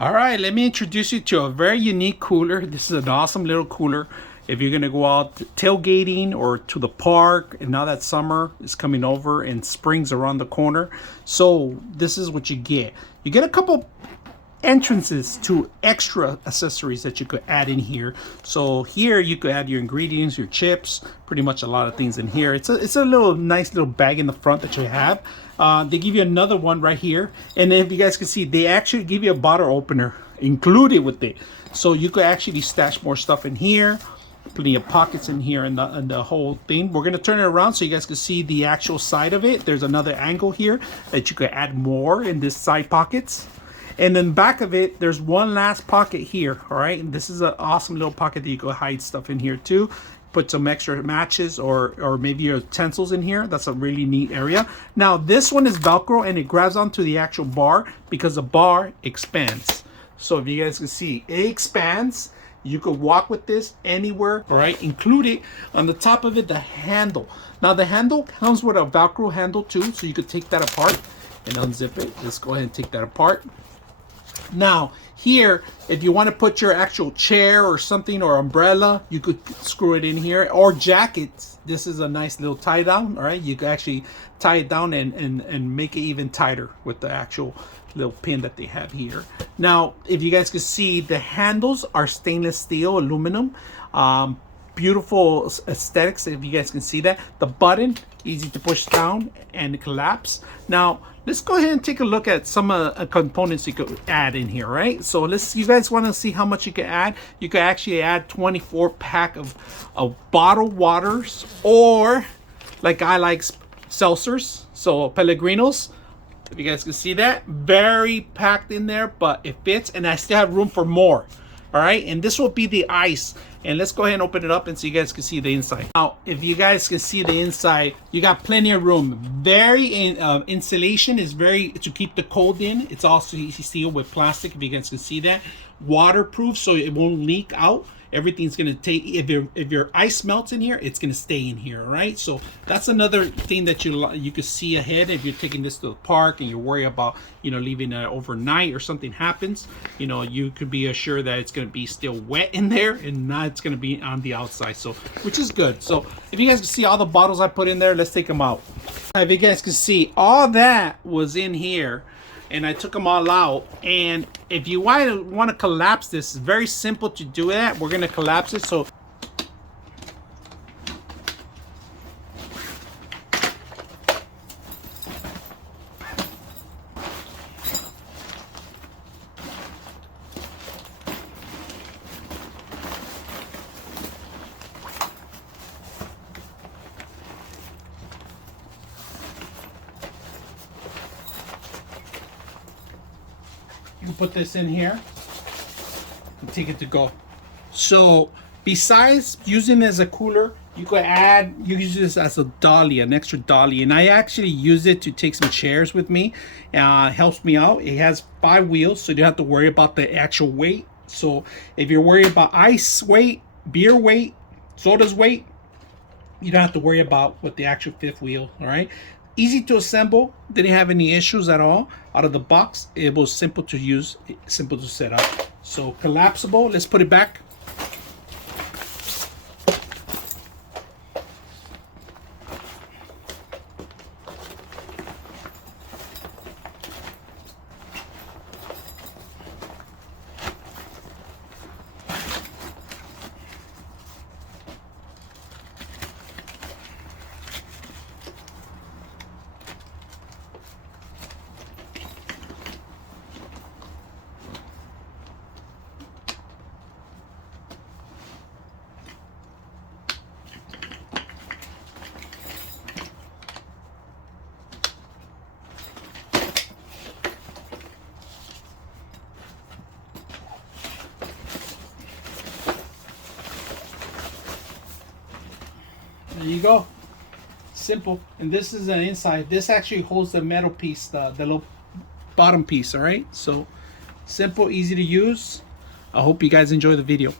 All right, let me introduce you to a very unique cooler. This is an awesome little cooler. If you're gonna go out tailgating or to the park, and now that summer is coming over and spring's around the corner, so this is what you get. You get a couple entrances to extra accessories that you could add in here. So here you could add your ingredients, your chips, pretty much a lot of things in here. It's a little nice little bag in the front that you have. They give you another one right here, and if you guys can see, they actually give you a bottle opener included with it, so you could actually stash more stuff in here. Plenty of pockets in here and the whole thing. We're gonna turn it around so you guys can see the actual side of it. There's another angle here that you could add more in this side pockets. And then back of it, there's one last pocket here, all right? And this is an awesome little pocket that you could hide stuff in here too. Put some extra matches or maybe your utensils in here. That's a really neat area. Now, this one is Velcro and it grabs onto the actual bar because the bar expands. So if you guys can see, it expands. You could walk with this anywhere, all right? Included on the top of it, the handle. Now, the handle comes with a Velcro handle too, so you could take that apart and unzip it. Let's go ahead and take that apart. Now here, if you want to put your actual chair or something or umbrella, you could screw it in here, or jackets. This is a nice little tie down, all right? You could actually tie it down and make it even tighter with the actual little pin that they have here. Now, if you guys can see, the handles are stainless steel, aluminum. Beautiful aesthetics, if you guys can see that. The button, easy to push down and collapse. Now, let's go ahead and take a look at some components you could add in here, right? So you guys want to see how much you can add? You could actually add 24 pack of bottled waters, or like I like seltzers, so Pellegrinos. If you guys can see that, very packed in there, but it fits, and I still have room for more. All right, and this will be the ice. And let's go ahead and open it up and so you guys can see the inside. Now, if you guys can see the inside, you got plenty of room. Very insulation is very to keep the cold in. It's also sealed with plastic, if you guys can see that. Waterproof, so it won't leak out. Everything's gonna take, if your ice melts in here, it's gonna stay in here, all right? So that's another thing that you could see ahead if you're taking this to the park and you're worried about, you know, leaving it overnight or something happens. You know, you could be assured that it's gonna be still wet in there and not it's gonna be on the outside, so which is good. So if you guys can see all the bottles I put in there, let's take them out. If you guys can see, all that was in here, and I took them all out. And if you want to collapse this, it's very simple to do that. We're going to collapse it. So you can put this in here and take it to go. So besides using it as a cooler, you could use this as a dolly, an extra dolly. And I actually use it to take some chairs with me. Helps me out. It has 5 wheels, so you don't have to worry about the actual weight. So if you're worried about ice weight, beer weight, soda's weight, you don't have to worry about with the actual 5th wheel, all right? Easy to assemble, didn't have any issues at all out of the box. It was simple to use, simple to set up. So collapsible, let's put it back. There you go. Simple. And this is an inside. This actually holds the metal piece, the little bottom piece, all right? So simple, easy to use. I hope you guys enjoy the video.